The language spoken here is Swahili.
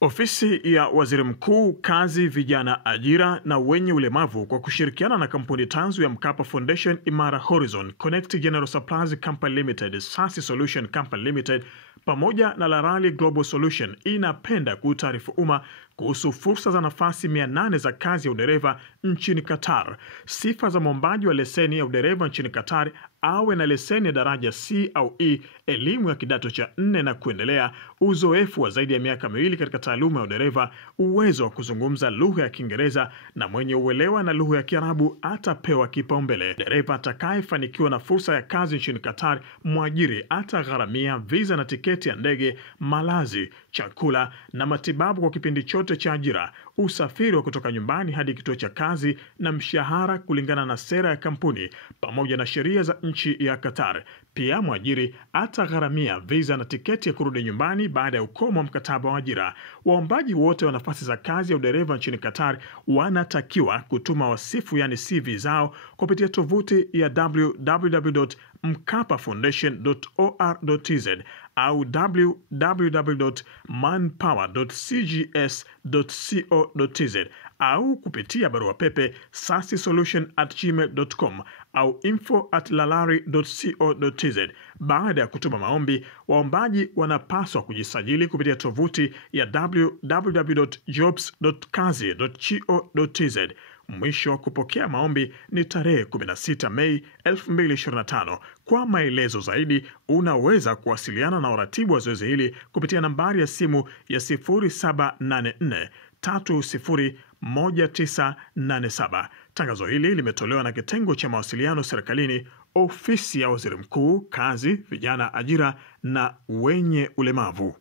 Ofisi ya Waziri Mkuu, Kazi, Vijana, Ajira na Wenye Ulemavu kwa kushirikiana na kampuni tanzu ya Mkapa Foundation, Imara Horizon, Connect General Supplies Company Limited, Sasi Solution Company Limited pamoja na Larali Global Solution inapenda kutaarifu umma kuhusu fursa za nafasi 800 za kazi ya udereva nchini Qatar. Sifa za mwombaji wa leseni ya udereva nchini Qatar awe na leseni ya daraja C au E, elimu ya kidato cha 4 na kuendelea, uzoefu wa zaidi ya miaka 2 katika taaluma ya udereva, uwezo wa kuzungumza lugha ya Kiingereza na mwenye uelewa na lugha ya Kiarabu atapewa kipaumbele. Dereva atakayefanikiwa na fursa ya kazi nchini Qatar, mwajiri atagharamia visa na tiketi ya ndege, malazi, chakula na matibabu kwa kipindi chote cha ajira, usafiri wa kutoka nyumbani hadi kituo cha kazi na mshahara kulingana na sera ya kampuni pamoja na sheria za nchi ya Qatar. Pia mwajiri atagharamia visa na tiketi ya kurudi nyumbani baada ya ukomo wa mkataba wa ajira. Waombaji wote wa nafasi za kazi ya udereva nchini Qatar wanatakiwa kutuma wasifu yani CV zao kupitia tovuti ya www.mkapafoundation.or.tz au www.manpower.cgs.co.tz au kupitia barua pepe sasisolution@gmail.com au info@lalari.co.tz. Baada ya kutuma maombi, waombaji wanapaswa kujisajili kupitia tovuti ya www.jobs.kazi.go.tz. Mwisho wa kupokea maombi ni tarehe 16 Mei 2025. Kwa maelezo zaidi unaweza kuwasiliana na uratibu wa zoezi hili kupitia nambari ya simu ya 0784 301987. Tangazo hili limetolewa na kitengo cha mawasiliano serikalini, Ofisi ya Waziri Mkuu, Kazi, Vijana, Ajira na Wenye Ulemavu.